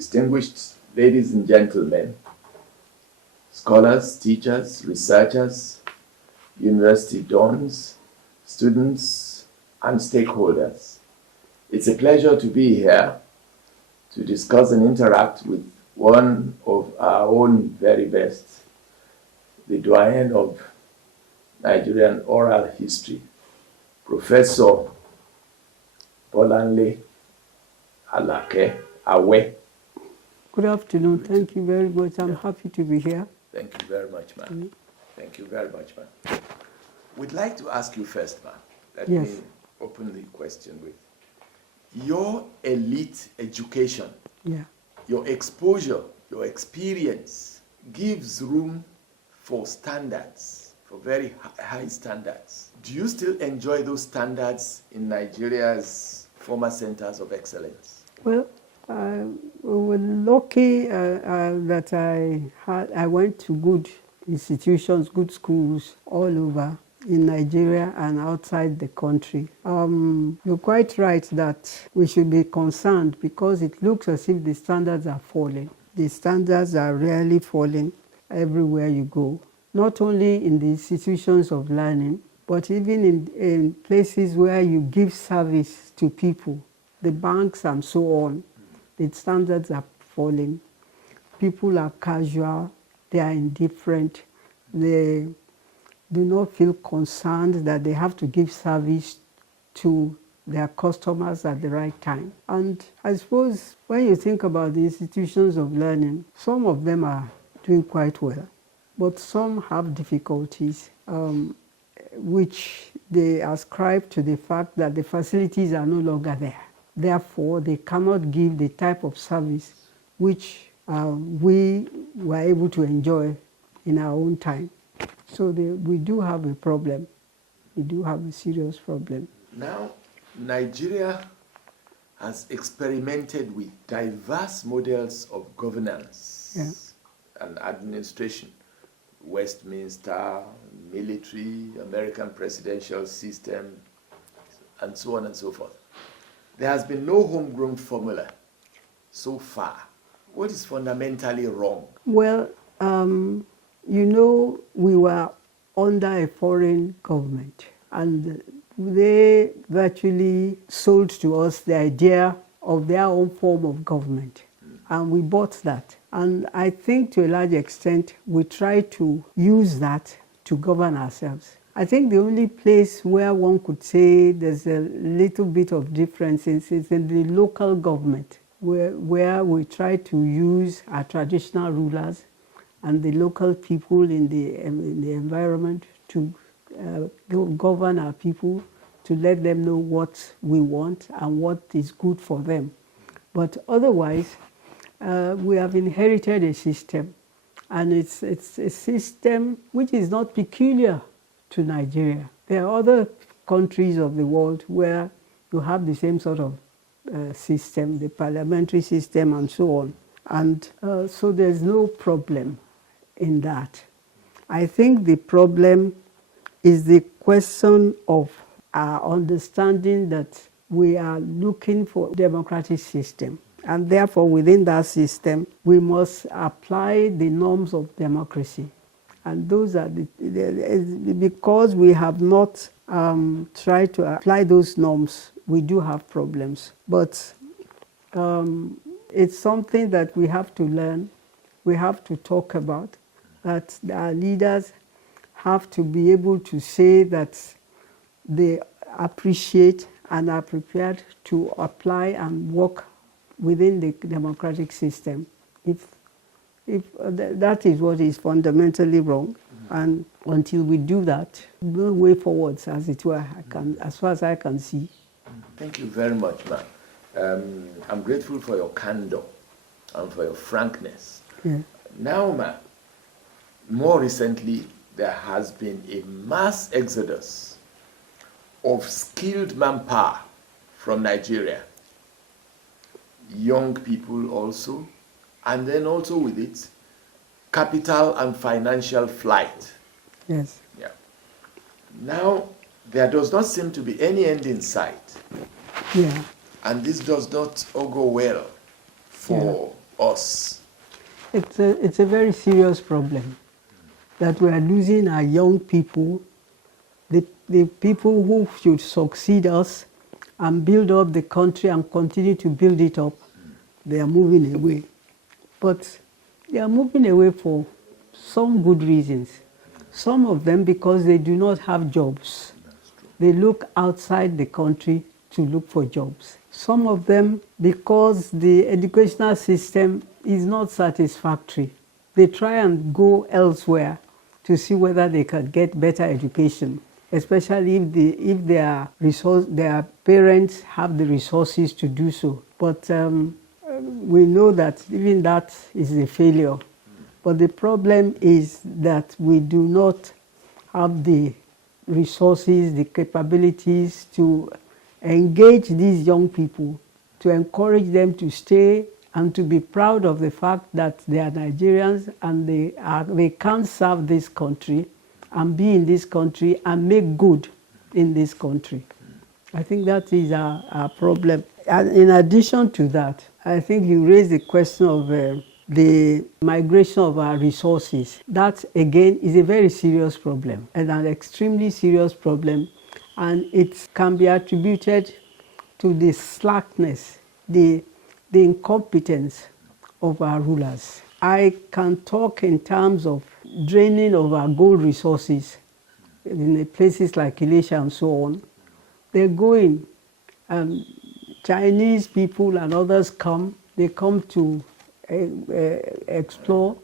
distinguished ladies and gentlemen, scholars, teachers, researchers, university dons, students, and stakeholders. It's a pleasure to be here to discuss and interact with one of our own very best, the doyen of Nigerian oral history, Professor Bolanle Awe. Good afternoon. Thank you very much. I'm happy to be here. Thank you very much, ma'am. Thank you very much, ma'am. We'd like to ask you first, ma'am. Let me open the question with your elite education, your exposure, your experience gives room for standards, for very high standards. Do you still enjoy those standards in Nigeria's former centers of excellence? Well, we were lucky that I went to good institutions, good schools all over in Nigeria and outside the country. You're quite right that we should be concerned because it looks as if the standards are falling. The standards are really falling everywhere you go, not only in the institutions of learning, but even in places where you give service to people, the banks and so on. The standards are falling. People are casual, they are indifferent, they do not feel concerned that they have to give service to their customers at the right time. And I suppose when you think about the institutions of learning, some of them are doing quite well, but some have difficulties, which they ascribe to the fact that the facilities are no longer there. Therefore, they cannot give the type of service which we were able to enjoy in our own time. So we do have a problem. We do have a serious problem. Now, Nigeria has experimented with diverse models of governance and administration. Westminster, military, American presidential system, and so on and so forth. There has been no homegrown formula so far. What is fundamentally wrong? Well, you know, we were under a foreign government and they virtually sold to us the idea of their own form of government. And we bought that. And I think to a large extent, we try to use that to govern ourselves. I think the only place where one could say there's a little bit of difference is in the local government, where we try to use our traditional rulers and the local people in the environment to govern our people, to let them know what we want and what is good for them. But otherwise, we have inherited a system, and it's a system which is not peculiar to Nigeria. There are other countries of the world where you have the same sort of system, the parliamentary system and so on. And so there's no problem in that. I think the problem is the question of our understanding that we are looking for a democratic system. And therefore, within that system, we must apply the norms of democracy. And those are because we have not tried to apply those norms, we do have problems. But it's something that we have to learn, we have to talk about, that our leaders have to be able to say that they appreciate and are prepared to apply and work within the democratic system. If that is what is fundamentally wrong, and until we do that, no way forwards, as it were, as far as I can see. Thank you very much, ma'am. I'm grateful for your candor and for your frankness. Now, ma'am, more recently, there has been a mass exodus of skilled manpower from Nigeria. Young people also, and then also with it, capital and financial flight. Yes. Yeah. Now, there does not seem to be any end in sight. Yeah. And this does not augur well for us? It's a very serious problem that we are losing our young people, the people who should succeed us and build up the country and continue to build it up. They are moving away. But they are moving away for some good reasons. Some of them because they do not have jobs. They look outside the country to look for jobs. Some of them because the educational system is not satisfactory. They try and go elsewhere to see whether they can get better education, especially if their parents have the resources to do so. But we know that even that is a failure. But the problem is that we do not have the resources, the capabilities to engage these young people, to encourage them to stay and to be proud of the fact that they are Nigerians and they can serve this country and be in this country and make good in this country. I think that is our problem. And in addition to that, I think you raised the question of the migration of our resources. That, again, is a very serious problem and an extremely serious problem. And it can be attributed to the slackness, the incompetence of our rulers. I can talk in terms of draining of our gold resources in places like Elisha and so on. They're going, Chinese people and others come, they come to explore,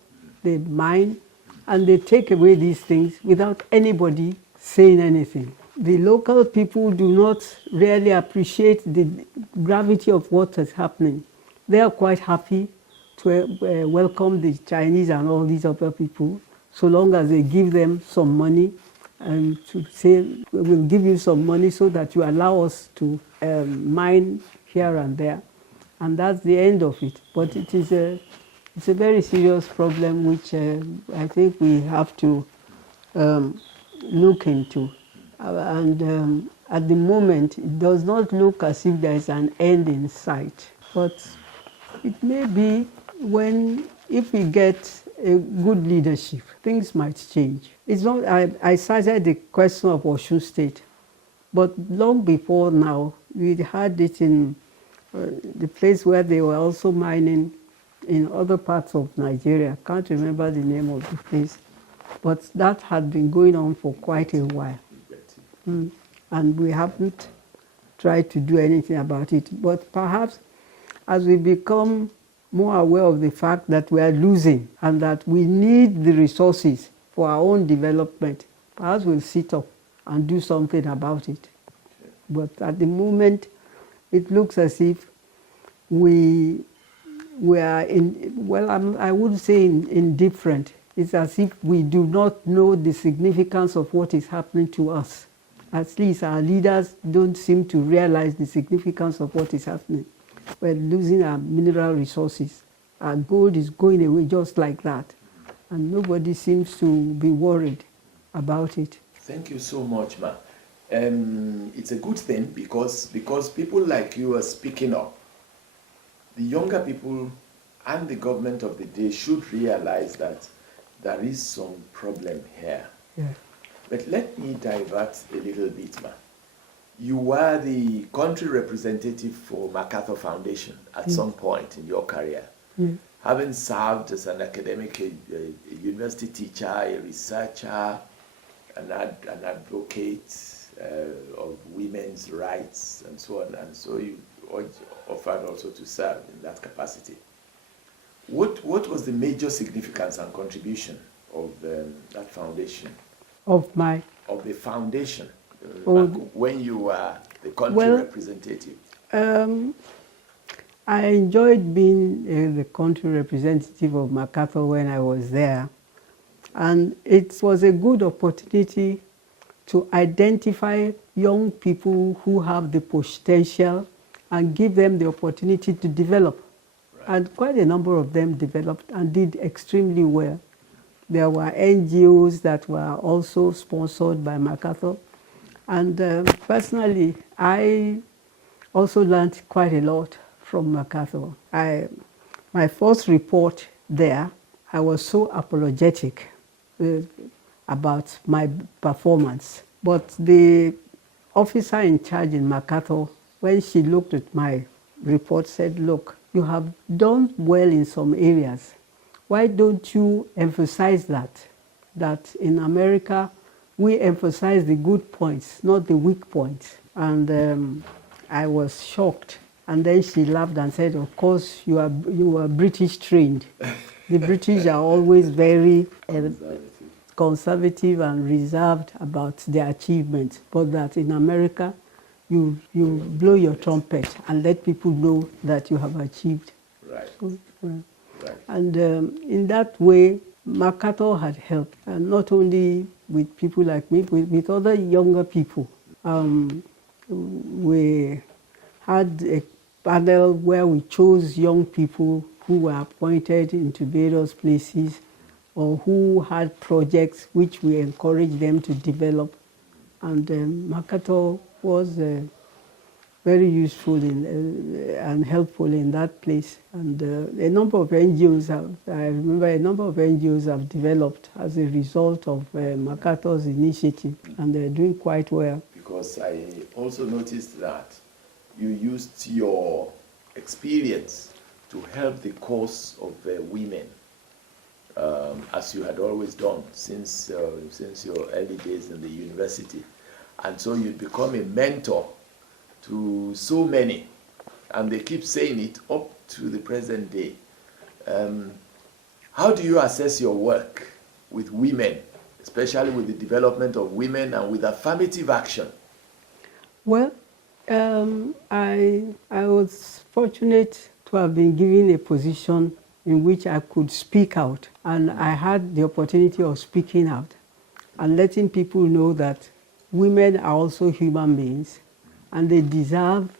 they mine, and they take away these things without anybody saying anything. The local people do not really appreciate the gravity of what is happening. They are quite happy to welcome the Chinese and all these other people, so long as they give them some money and to say, we'll give you some money so that you allow us to mine here and there. And that's the end of it. But it's a very serious problem which I think we have to look into. And at the moment, it does not look as if there is an end in sight. But it may be if we get a good leadership, things might change. It's not. I cited the question of Osun State, but long before now, we had it in the place where they were also mining in other parts of Nigeria. I can't remember the name of the place, but that had been going on for quite a while. And we haven't tried to do anything about it. But perhaps as we become more aware of the fact that we are losing and that we need the resources for our own development, perhaps we'll sit up and do something about it. But at the moment, it looks as if we are I wouldn't say indifferent. It's as if we do not know the significance of what is happening to us. At least our leaders don't seem to realize the significance of what is happening. We're losing our mineral resources. Our gold is going away just like that. And nobody seems to be worried about it. Thank you so much, ma. It's a good thing because people like you are speaking up. The younger people and the government of the day should realize that there is some problem here. Yeah. But let me divert a little bit, ma. You were the country representative for MacArthur Foundation at some point in your career. Having served as an academic, a university teacher, a researcher, an advocate of women's rights and so on, and so you offered also to serve in that capacity. What was the major significance and contribution of that foundation? Of the foundation when you were the country representative? I enjoyed being the country representative of MacArthur when I was there. And it was a good opportunity to identify young people who have the potential and give them the opportunity to develop. Right. And quite a number of them developed and did extremely well. There were NGOs that were also sponsored by MacArthur. And personally, I also learned quite a lot from MacArthur. my first report there, I was so apologetic about my performance. But the officer in charge in MacArthur, when she looked at my report, said, look, you have done well in some areas. Why don't you emphasize that? That in America, we emphasize the good points, not the weak points. And I was shocked. And then she laughed and said, of course, you are British trained. The British are always very conservative and reserved about their achievements. But that in America, you blow your trumpet and let people know that you have achieved. Right. So, Right. and in that way, MacArthur had helped, and not only with people like me, with other younger people. We had a panel where we chose young people who were appointed into various places or who had projects which we encouraged them to develop. And MacArthur was very useful and helpful in that place. And a number of NGOs have developed as a result of MacArthur's initiative, and they're doing quite well. Because I also noticed that you used your experience to help the cause of women, as you had always done since your early days in the university. And so you become a mentor to so many, and they keep saying it up to the present day. How do you assess your work with women, especially with the development of women and with affirmative action? Well, I was fortunate to have been given a position in which I could speak out, and I had the opportunity of speaking out and letting people know that women are also human beings and they deserve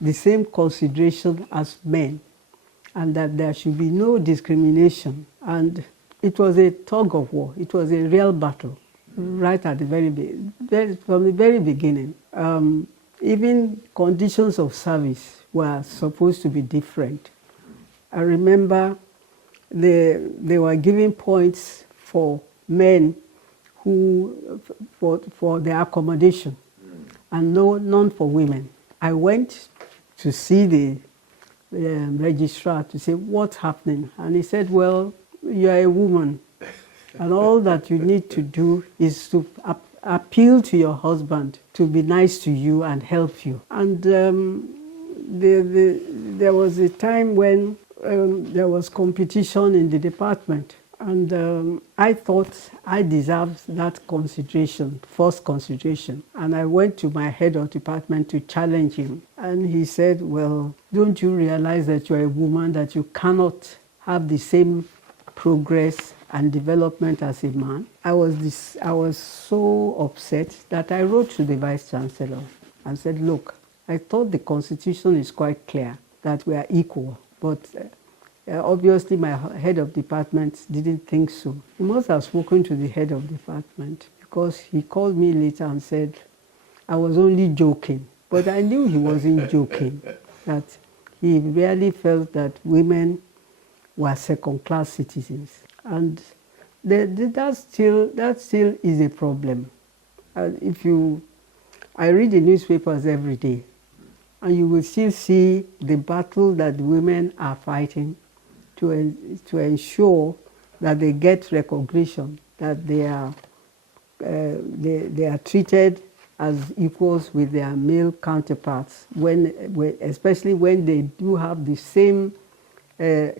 the same consideration as men, and that there should be no discrimination. And it was a tug of war. It was a real battle right at the from the very beginning. Even conditions of service were supposed to be different. I remember they were giving points for men for their accommodation, and none for women. I went to see the registrar to say, what's happening? And he said, well, you are a woman, and all that you need to do is to appeal to your husband to be nice to you and help you. And there was a time when there was competition in the department, and I thought I deserved that consideration, first consideration. And I went to my head of department to challenge him. And he said, well, don't you realize that you're a woman, that you cannot have the same progress and development as a man? I was so upset that I wrote to the Vice Chancellor and said, look, I thought the Constitution is quite clear that we are equal, but obviously my head of department didn't think so. He must have spoken to the head of department, because he called me later and said I was only joking. But I knew he wasn't joking, that he really felt that women were second-class citizens. And that still is a problem. I read the newspapers every day, and you will still see the battle that women are fighting to ensure that they get recognition, that they are treated as equals with their male counterparts, especially when they do have the same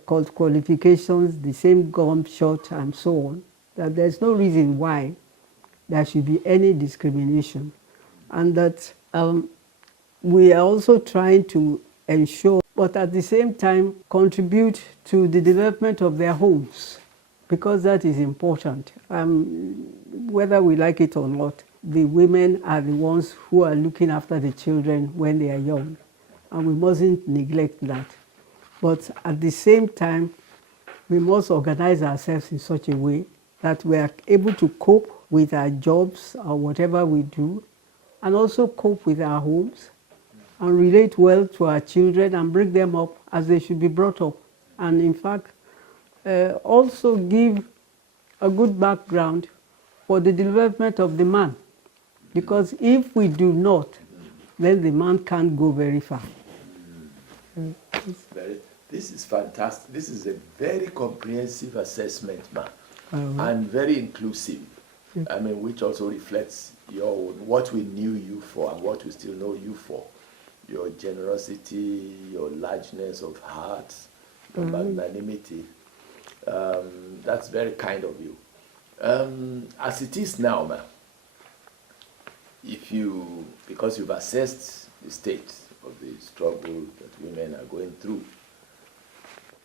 qualifications, the same gumshot and so on, that there's no reason why there should be any discrimination. And that we are also trying to ensure, but at the same time contribute to the development of their homes, because that is important. Whether we like it or not, the women are the ones who are looking after the children when they are young, and we mustn't neglect that. But at the same time, we must organize ourselves in such a way that we are able to cope with our jobs or whatever we do, and also cope with our homes, and relate well to our children and bring them up as they should be brought up. and in fact also give a good background for the development of the man. Because if we do not, then the man can't go very far. This is fantastic. This is a very comprehensive assessment, ma'am, and very inclusive. I mean, which also reflects what we knew you for and what we still know you for. Your generosity, your largeness of heart, your magnanimity. That's very kind of you. As it is now, ma'am, because you've assessed the state of the struggle that women are going through,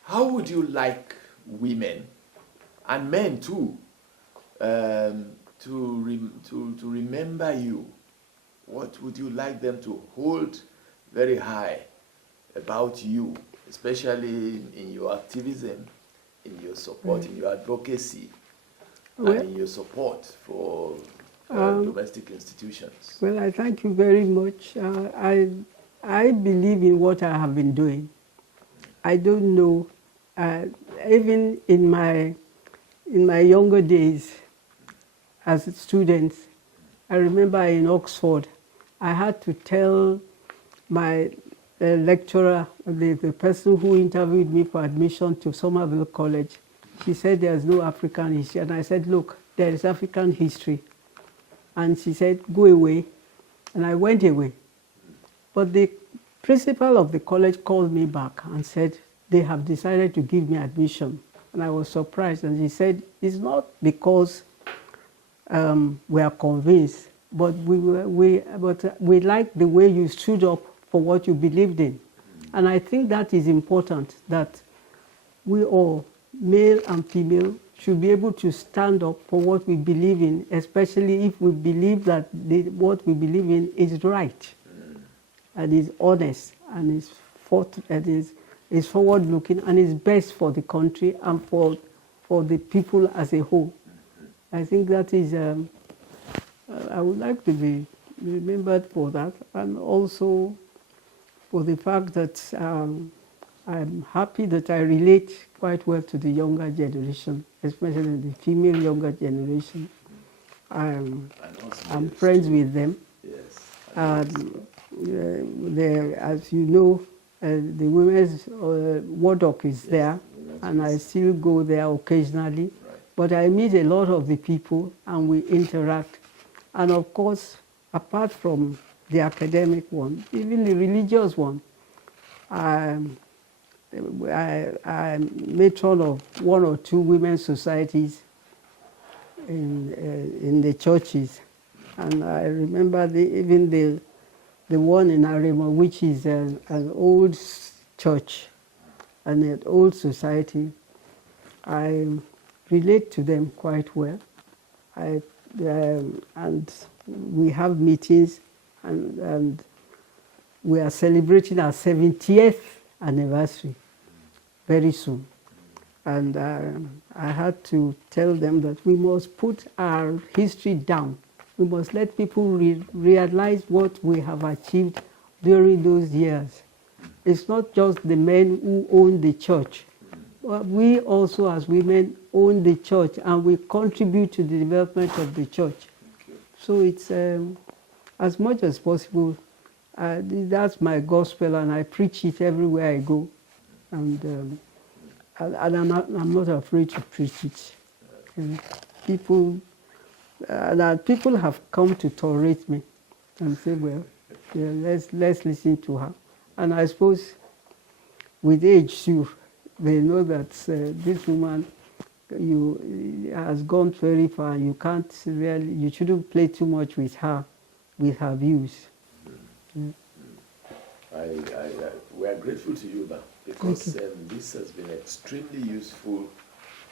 how would you like women, and men too, to remember you? What would you like them to hold very high about you, especially in your activism, in your support, in your advocacy, and in your support for domestic institutions? Well, I thank you very much. I believe in what I have been doing. I don't know, even in my younger days as students, I remember in Oxford, I had to tell my lecturer, the person who interviewed me for admission to Somerville College, she said there's no African history. And I said, look, there is African history. And she said, go away. And I went away. But the principal of the college called me back and said, they have decided to give me admission. And I was surprised. And she said, it's not because we are convinced, but we like the way you stood up for what you believed in. And I think that is important, that we all, male and female, should be able to stand up for what we believe in, especially if we believe that what we believe in is right, and is honest, and is forward-looking, and is best for the country and for the people as a whole. I think that is, I would like to be remembered for that, and also for the fact that I'm happy that I relate quite well to the younger generation, especially the female younger generation. I'm friends with them. Yes. As you know, the women's WADOC is there, and I still go there occasionally. Right. But I meet a lot of the people, and we interact. And of course, apart from the academic one, even the religious one, I'm matron of one or two women's societies in the churches. And I remember even the one in Arima, which is an old church and an old society. I relate to them quite well. And we have meetings, and we are celebrating our 70th anniversary very soon. And I had to tell them that we must put our history down. We must let people realize what we have achieved during those years. It's not just the men who own the church, but we also as women own the church, and we contribute to the development of the church. So it's as much as possible, that's my gospel, and I preach it everywhere I go. And I'm not afraid to preach it. And people have come to tolerate me and say, well, yeah, let's listen to her. And I suppose with age too, they know that this woman has gone very far. You shouldn't play too much with her views. We are grateful to you, ma'am, because this has been extremely useful,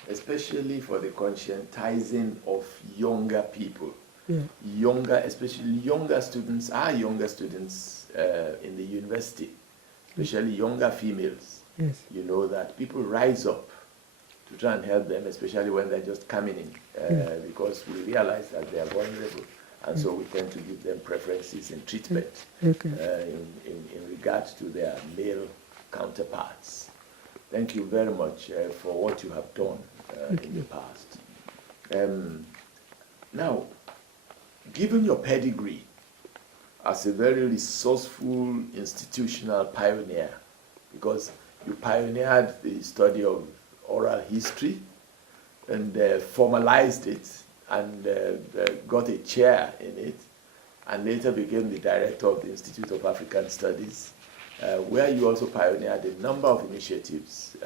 especially for the conscientizing of younger people. Yeah. Especially younger students, in the university, especially younger females. Yes. You know that people rise up to try and help them, especially when they're just coming in, because we realize that they are vulnerable. And so we tend to give them preferences in treatment in regard to their male counterparts. Thank you very much for what you have done in the past. Now, given your pedigree as a very resourceful institutional pioneer, because you pioneered the study of oral history and formalized it and got a chair in it, and later became the director of the Institute of African Studies, where you also pioneered a number of initiatives.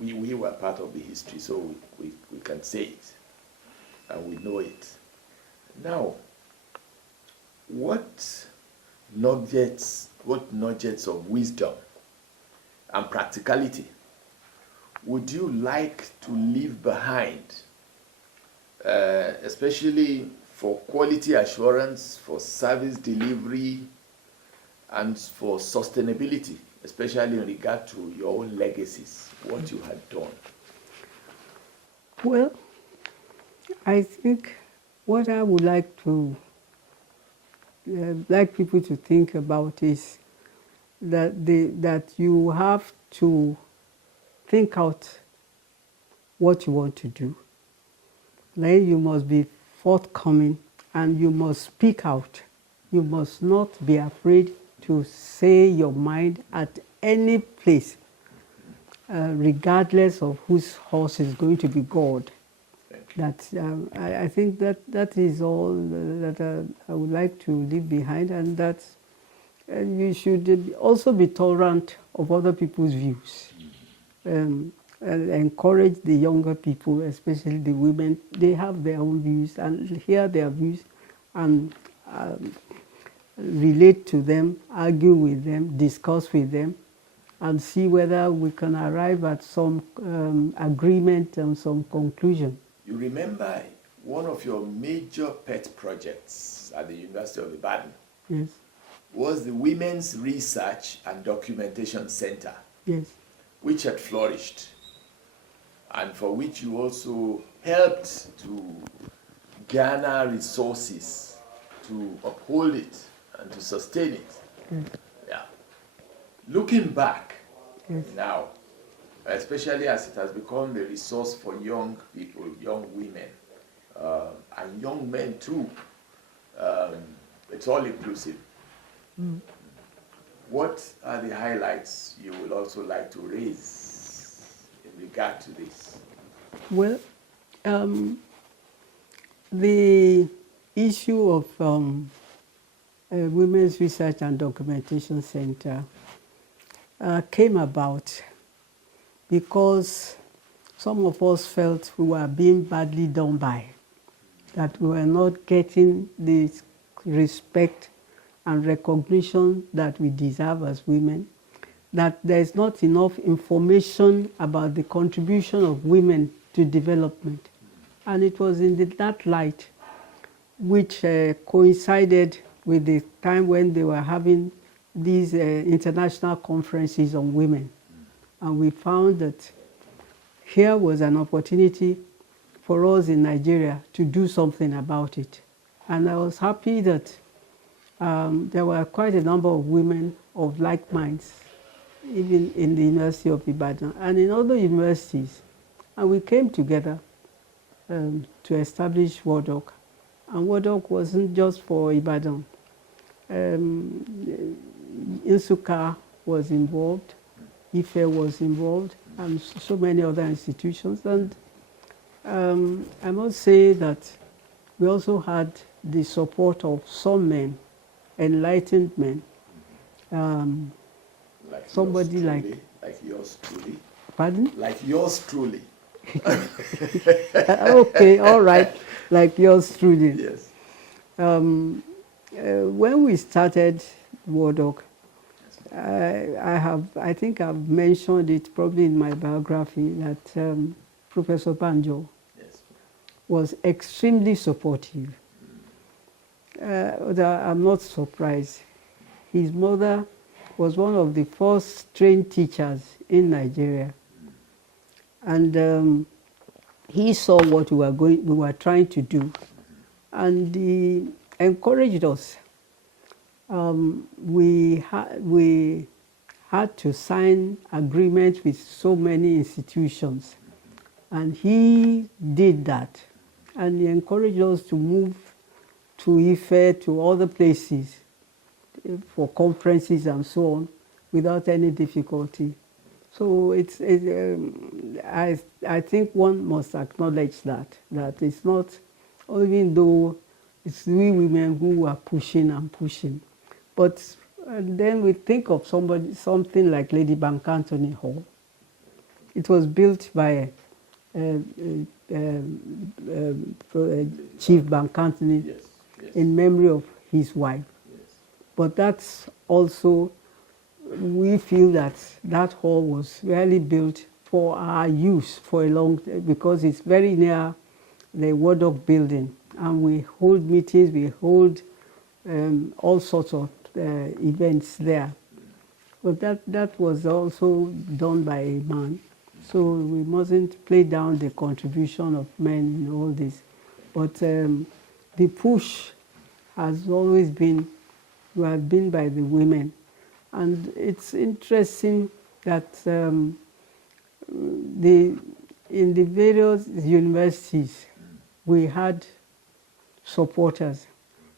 We were part of the history, so we can say it, and we know it. Now, what nuggets of wisdom and practicality would you like to leave behind, especially for quality assurance, for service delivery, and for sustainability, especially in regard to your own legacies, what you had done? Well, I think what I would like people to think about is that you have to think out what you want to do. Then you must be forthcoming and you must speak out. You must not be afraid to say your mind at any place, regardless of whose horse is going to be gored. That I think that is all that I would like to leave behind, and that you should also be tolerant of other people's views, and encourage the younger people, especially the women. They have their own views, and hear their views, and relate to them, argue with them, discuss with them, and see whether we can arrive at some agreement and some conclusion. You remember one of your major pet projects at the University of Ibadan? Yes. Was the Women's Research and Documentation Center. Yes. Which had flourished, and for which you also helped to garner resources to uphold it and to sustain it. Yes. Yeah. Looking back Yes. now, especially as it has become a resource for young people, young women, and young men too, it's all inclusive. Mm. What are the highlights you would also like to raise in regard to this? Well, the issue of Women's Research and Documentation Center came about because some of us felt we were being badly done by, that we were not getting the respect and recognition that we deserve as women, that there is not enough information about the contribution of women to development. And it was in that light, which coincided with the time when they were having these international conferences on women. And we found that here was an opportunity for us in Nigeria to do something about it. And I was happy that there were quite a number of women of like minds, even in the University of Ibadan and in other universities. And we came together to establish WODOC. And WODOC wasn't just for Ibadan. Nsukka was involved, Ife was involved, and so many other institutions. And I must say that we also had the support of some men, enlightened men. Like somebody yours like yours truly. Pardon? Like yours truly. Okay, all right, like yours truly. Yes. When we started WODOC, I think I've mentioned it probably in my biography that Professor Banjo was extremely supportive. I'm not surprised. His mother was one of the first trained teachers in Nigeria, and he saw what we were trying to do, and he encouraged us. We had to sign agreements with so many institutions. And he did that. And he encouraged us to move to Ife, to other places for conferences and so on without any difficulty. So I think one must acknowledge that it's not, even though it's we women who are pushing and pushing, but then we think of something like Lady Bank Anthony Hall. It was built by Chief Bank Anthony, Yes, yes. in memory of his wife. Yes. But that's also, we feel that that hall was really built for our use for a long time, because it's very near the Wardock building, and we hold meetings, we hold all sorts of events there. But that was also done by a man, so we mustn't play down the contribution of men in all this. But the push has always been, by the women. And it's interesting that in the various universities, we had supporters.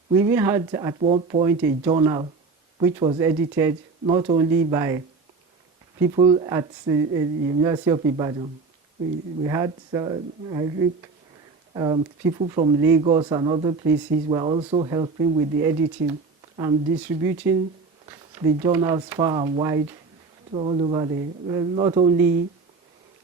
We even had at one point a journal which was edited not only by people at the University of Ibadan. We had, I think, people from Lagos and other places were also helping with the editing and distributing the journals far and wide to all over not only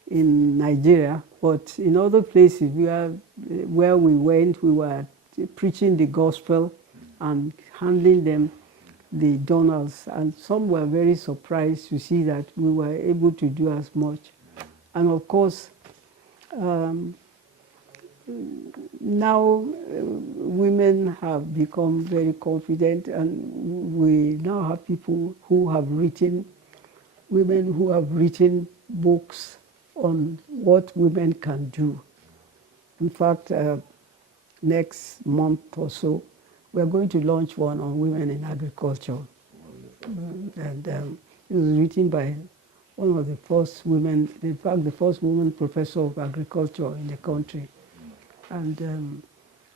in Nigeria, but in other places where we went, we were preaching the gospel and handing them the journals. And some were very surprised to see that we were able to do as much. And of course, now women have become very confident, and we now have people who have written, women who have written books on what women can do. In fact, next month or so, we're going to launch one on women in agriculture. And it was written by one of the first women, in fact, the first woman professor of agriculture in the country. And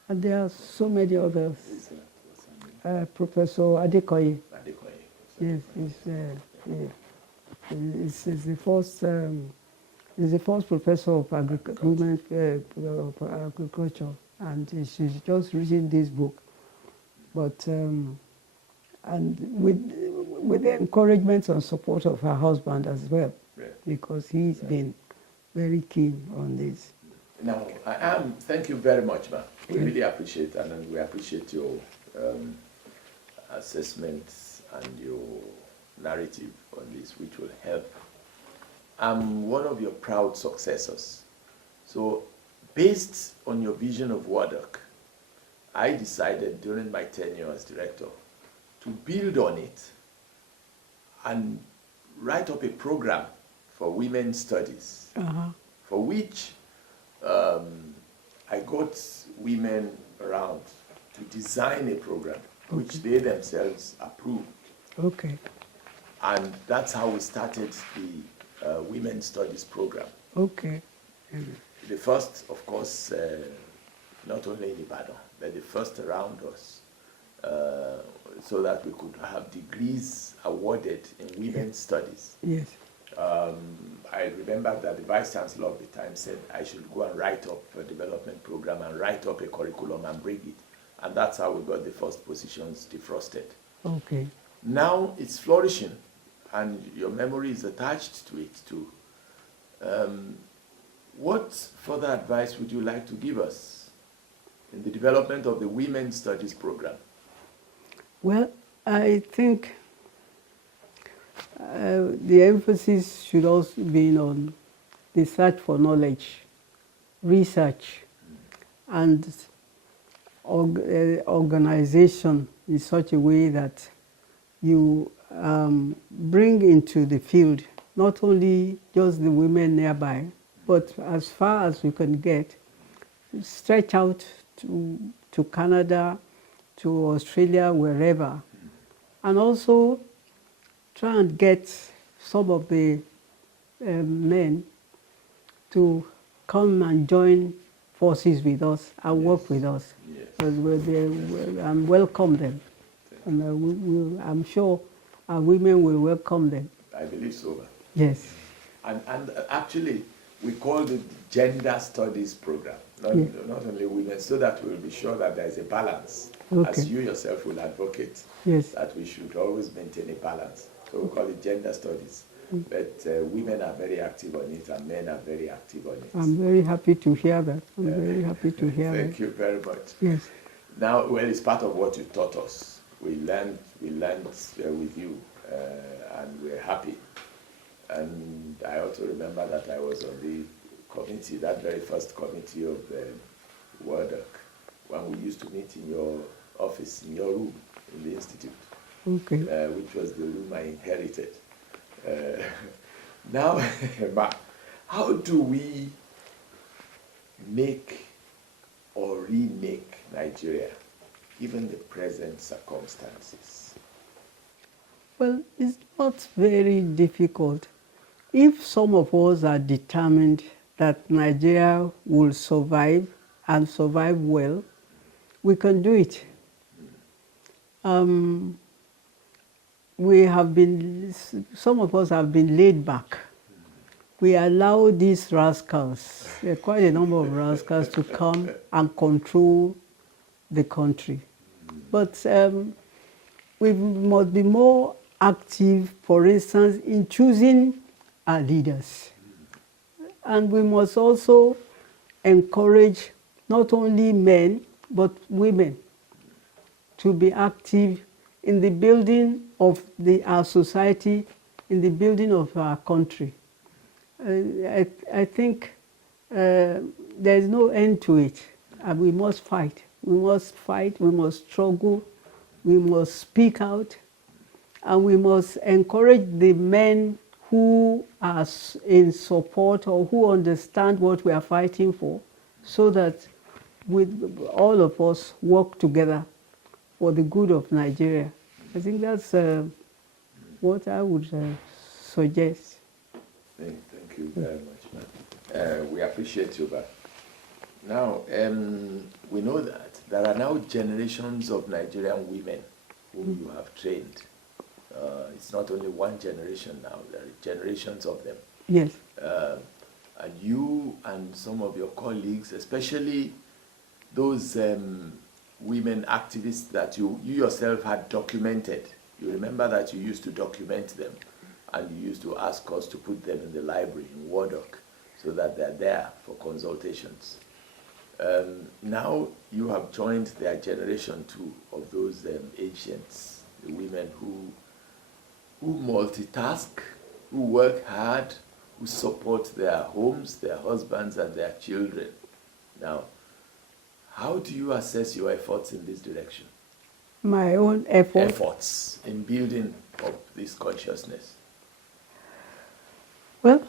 there are so many others. Professor Adekoye. Yes, he's the first professor of women of agriculture, and she's just written this book. But and with the encouragement and support of her husband as well, because he's been very keen on this. Now, thank you very much, ma'am. We really appreciate it, and we appreciate your assessments and your narrative on this, which will help. I'm one of your proud successors. So, based on your vision of Wardock, I decided during my tenure as director to build on it and write up a program for women's studies, for which I got women around to design a program which they themselves approved. Okay. And that's how we started the women's studies program. Okay. The first, of course, not only in Ibadan, but the first around us, so that we could have degrees awarded in women's studies. Yes. I remember that the Vice Chancellor of the time said I should go and write up a development program and write up a curriculum and bring it. And that's how we got the first positions defrosted. Okay. Now it's flourishing, and your memory is attached to it too. What further advice would you like to give us in the development of the Women's Studies program? Well, I think the emphasis should also be on the search for knowledge, research, and organization in such a way that you bring into the field not only just the women nearby, but as far as you can get, stretch out to Canada, to Australia, wherever, and also try and get some of the men to come and join forces with us and work with us. Yes. Because and welcome them. And I'm sure our women will welcome them. I believe so. Yes. And actually, we call it gender studies program, not only women, so that we'll be sure that there's a balance. Okay. As you yourself will advocate, Yes. that we should always maintain a balance. So we call it gender studies. But women are very active on it, and men are very active on it. I'm very happy to hear that. I'm very happy to hear that. Thank you very much. Yes. Now, well, it's part of what you taught us. We learned with you, and we're happy. And I also remember that I was on the committee, that very first committee of the WordOc, when we used to meet in your office, in your room, in the institute, Okay. which was the room I inherited. Now, how do we make or remake Nigeria, given the present circumstances? Well, it's not very difficult. If some of us are determined that Nigeria will survive and survive well, we can do it. Some of us have been laid back. We allow these rascals, there are quite a number of rascals, to come and control the country. But we must be more active, for instance, in choosing our leaders. And we must also encourage not only men, but women to be active in the building of our society, in the building of our country. I think there is no end to it. And we must fight. We must fight, we must struggle, we must speak out, and we must encourage the men who are in support or who understand what we are fighting for, so that all of us work together for the good of Nigeria. I think that's what I would suggest. Thank you very much, ma'am. We appreciate you, but now we know that there are now generations of Nigerian women whom you have trained. It's not only one generation now, there are generations of them. Yes. And you and some of your colleagues, especially those women activists that you yourself had documented. You remember that you used to document them, and you used to ask us to put them in the library, in WordOc, so that they're there for consultations. Now you have joined their generation too, of those ancients, the women who multitask, who work hard, who support their homes, their husbands, and their children. Now, how do you assess your efforts in this direction? My own effort? Efforts in building up this consciousness. Well,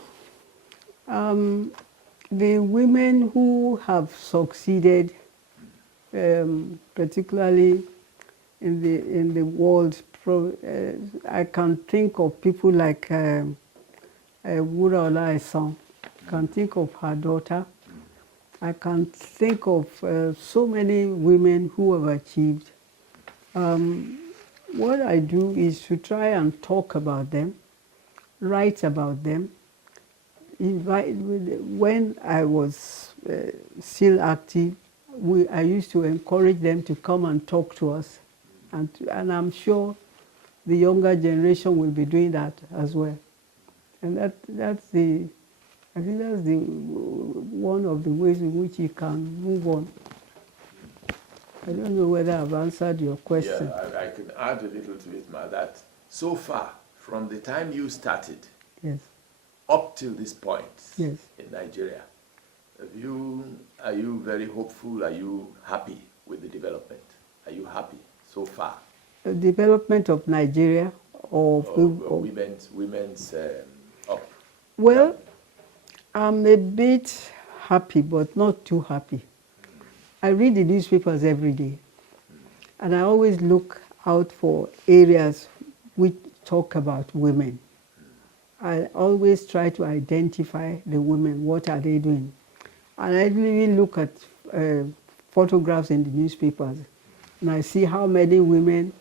the women who have succeeded, particularly in the world, I can think of people like Bolanle Awe. I can think of her daughter. I can think of so many women who have achieved. What I do is to try and talk about them, write about them. When I was still active, I used to encourage them to come and talk to us. And I'm sure the younger generation will be doing that as well. And I think that's one of the ways in which you can move on. I don't know whether I've answered your question. Yeah, I can add a little to it, Ma, that so far, from the time you started, yes, up till this point, yes, in Nigeria, are you very hopeful? Are you happy with the development? Are you happy so far? The development of Nigeria or women's up? Well, I'm a bit happy, but not too happy. I read the newspapers every day, and I always look out for areas which talk about women. I always try to identify the women, what are they doing. And I really look at photographs in the newspapers, and I see how many women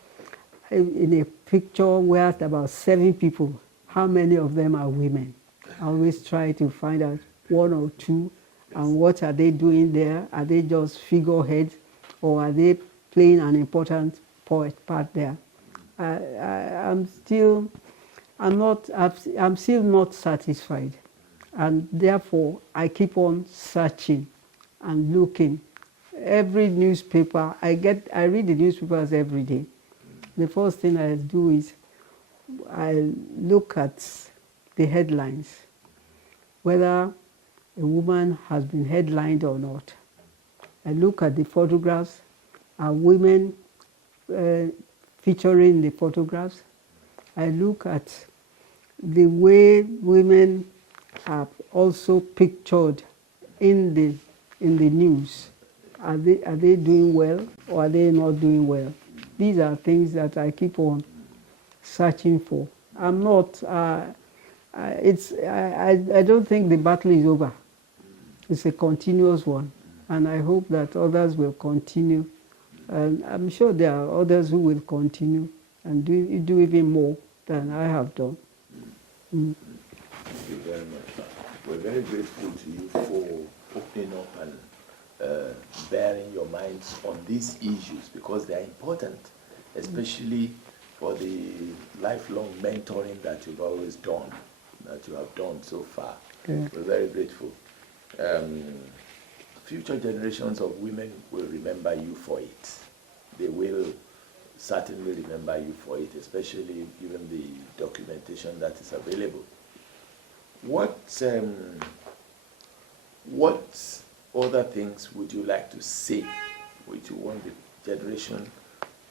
in a picture where it's about 7 people, how many of them are women. I always try to find out 1 or 2, and what are they doing there? Are they just figureheads, or are they playing an important part there? I'm still not satisfied, and therefore I keep on searching and looking. Every newspaper I read the newspapers every day. The first thing I do is I look at the headlines, whether a woman has been headlined or not. I look at the photographs. Are women featuring the photographs? I look at the way women are also pictured in the news. Are they doing well, or are they not doing well? These are things that I keep on searching for. I'm not. I don't think the battle is over. It's a continuous one, and I hope that others will continue. And I'm sure there are others who will continue and do even more than I have done. Thank you very much. We're very grateful to you for opening up and bearing your minds on these issues, because they are important, especially for the lifelong mentoring that you've always done, that you have done so far. Yeah. We're very grateful. Future generations of women will remember you for it. They will certainly remember you for it, especially given the documentation that is available. What other things would you like to say, which you want the generation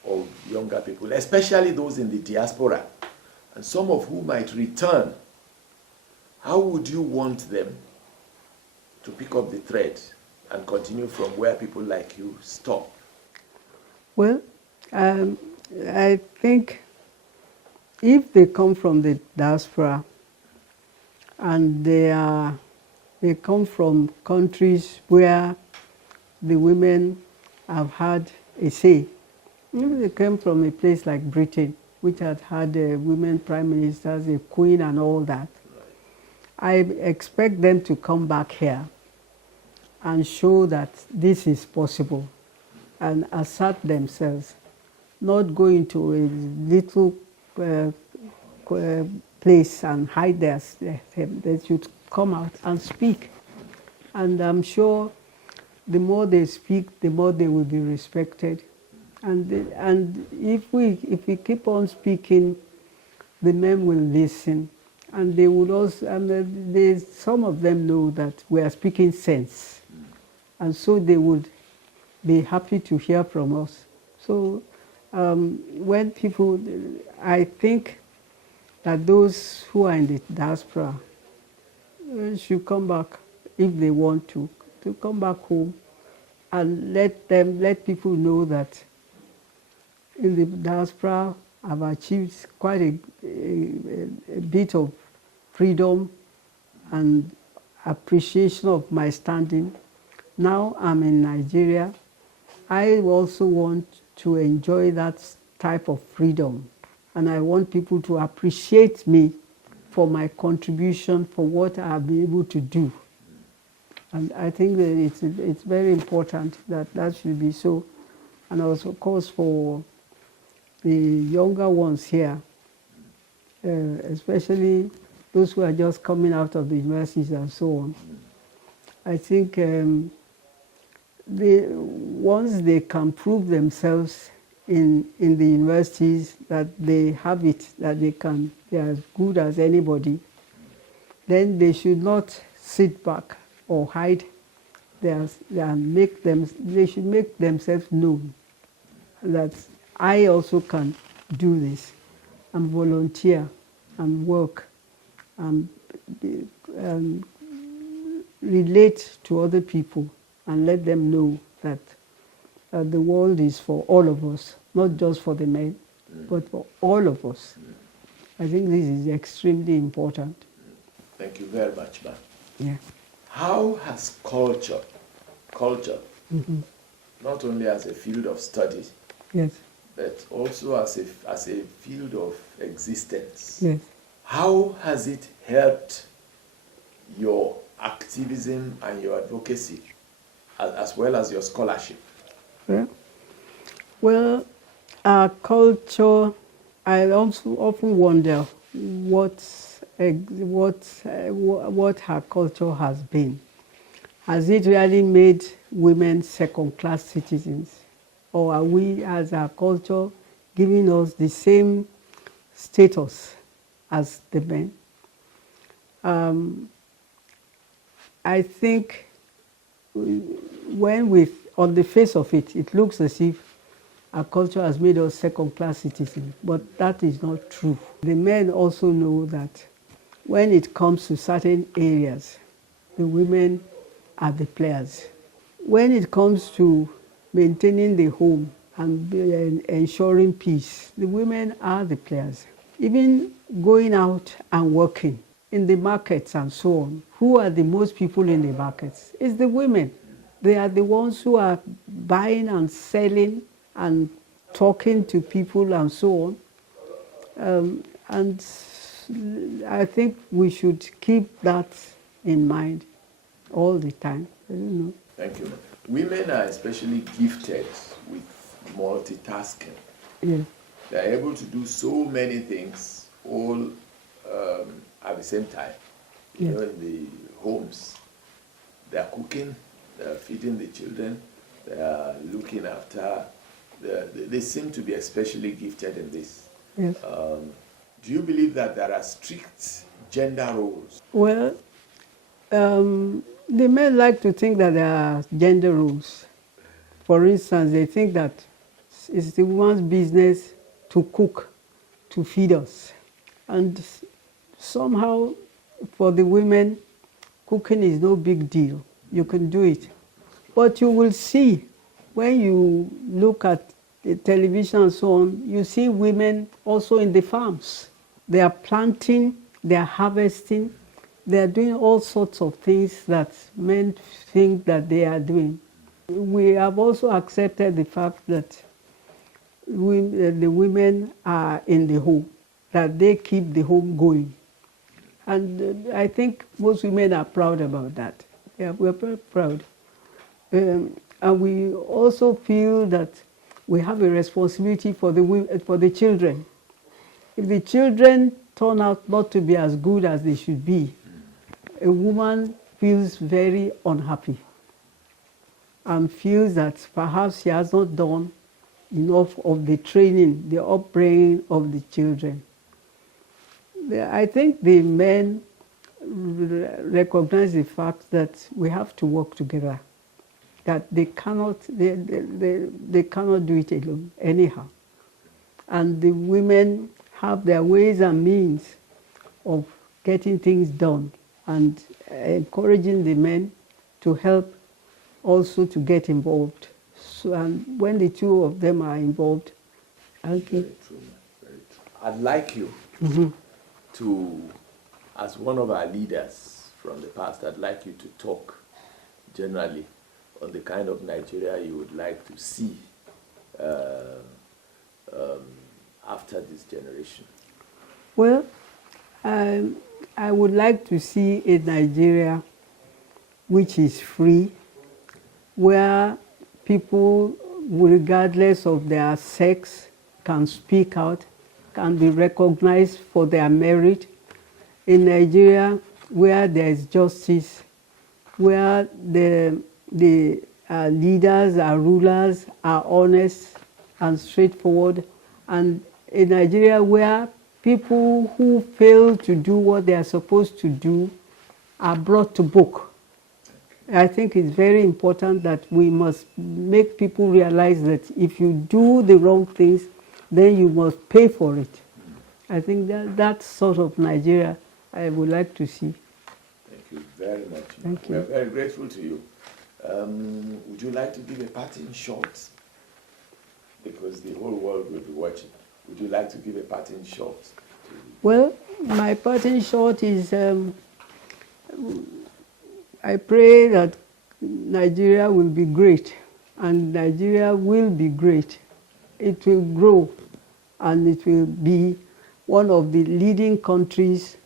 of younger people, especially those in the diaspora, and some of who might return, how would you want them to pick up the thread and continue from where people like you stop? Well, I think if they come from the diaspora and they come from countries where the women have had a say, if they came from a place like Britain, which had women prime ministers, a queen and all that, I expect them to come back here and show that this is possible and assert themselves, not go into a little place and hide them. They should come out and speak. And I'm sure the more they speak, the more they will be respected. And if we keep on speaking, the men will listen. And they would also, and some of them know that we are speaking sense. And so they would be happy to hear from us. So when people, I think that those who are in the diaspora should come back if they want to come back home and let people know that in the diaspora I've achieved quite a bit of freedom and appreciation of my standing. Now I'm in Nigeria. I also want to enjoy that type of freedom, and I want people to appreciate me for my contribution, for what I have been able to do. And I think that it's very important that that should be so. And also, of course, for the younger ones here, especially those who are just coming out of the universities and so on, I think once they can prove themselves in the universities that they have it, that they are as good as anybody, then they should not sit back or hide. They should make themselves known that I also can do this and volunteer and work and relate to other people and let them know that the world is for all of us, not just for the men, but for all of us. I think this is extremely important. Thank you very much, ma'am. Yeah. How has culture, not only as a field of study, Yes. but also as a field of existence, Yes. how has it helped your activism and your advocacy, as well as your scholarship? Yeah. Well, our culture, I also often wonder what her culture has been. Has it really made women second-class citizens? Or are we, as our culture, giving us the same status as the men? I think on the face of it, it looks as if our culture has made us second-class citizens, but that is not true. The men also know that when it comes to certain areas, the women are the players. When it comes to maintaining the home and ensuring peace, the women are the players. Even going out and working in the markets and so on, who are the most people in the markets? It's the women. They are the ones who are buying and selling and talking to people and so on. And I think we should keep that in mind all the time. I don't know. Thank you. Women are especially gifted with multitasking. Yeah. They are able to do so many things all at the same time. You know, in the homes, they are cooking, they are feeding the children, they are looking after. They seem to be especially gifted in this. Yes. Do you believe that there are strict gender roles? Well, the men like to think that there are gender roles. For instance, they think that it's the woman's business to cook, to feed us. And somehow, for the women, cooking is no big deal. You can do it. But you will see, when you look at the television and so on, you see women also in the farms. They are planting, they are harvesting, they are doing all sorts of things that men think that they are doing. We have also accepted the fact that the women are in the home, that they keep the home going. And I think most women are proud about that. Yeah, we're very proud. And we also feel that we have a responsibility for the children. If the children turn out not to be as good as they should be, a woman feels very unhappy and feels that perhaps she has not done enough of the training, the upbringing of the children. I think the men recognize the fact that we have to work together, that they cannot do it alone anyhow. And the women have their ways and means of getting things done and encouraging the men to help also to get involved. So, and when the two of them are involved, I think... Very true, very true. I'd like you to, as one of our leaders from the past, I'd like you to talk generally on the kind of Nigeria you would like to see after this generation. Well, I would like to see a Nigeria which is free, where people, regardless of their sex, can speak out, can be recognized for their merit. In Nigeria, where there is justice, where the leaders, our rulers are honest and straightforward, and in Nigeria where people who fail to do what they are supposed to do are brought to book. I think it's very important that we must make people realize that if you do the wrong things, then you must pay for it. I think that sort of Nigeria I would like to see. Thank you very much. Thank you. We're very grateful to you. Would you like to give a parting shot? Because the whole world will be watching. Would you like to give a parting shot to Well, my parting shot is I pray that Nigeria will be great, and Nigeria will be great. It will grow, and it will be one of the leading countries,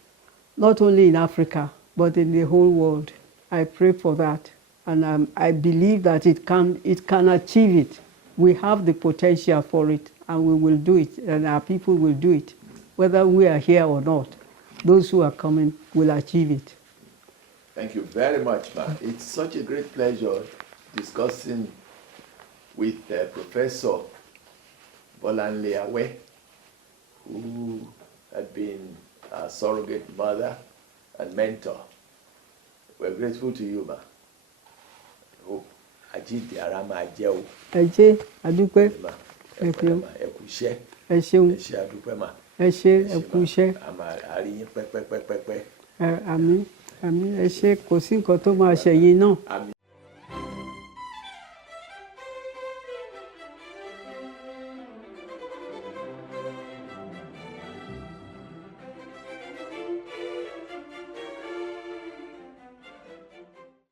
not only in Africa, but in the whole world. I pray for that, and I believe that it can achieve it. We have the potential for it, and we will do it, and our people will do it. Whether we are here or not, those who are coming will achieve it. Thank you very much, ma. It's such a great pleasure discussing with Professor Bolanle Awe, who had been a surrogate mother and mentor. We're grateful to you, ma. Hope Ajidi Arama Ajeo. Ẹ adúpẹ́. Ẹ kú iṣẹ́. Ẹ ṣeun. Ẹ ṣé adúpẹ́, ma. Ẹ ṣé, ẹ kú iṣẹ́. A rí yín pẹ́pẹ́pẹ́pẹ́. Àmín, àmín, ẹ ṣé, kò sí nǹkan tó máa ṣẹ̀yìn náà.